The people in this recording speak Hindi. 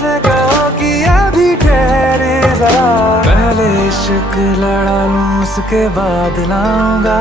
से कहो कि अभी ठहरे जरा, पहले इश्क लड़ा लूं उसके बाद लाऊंगा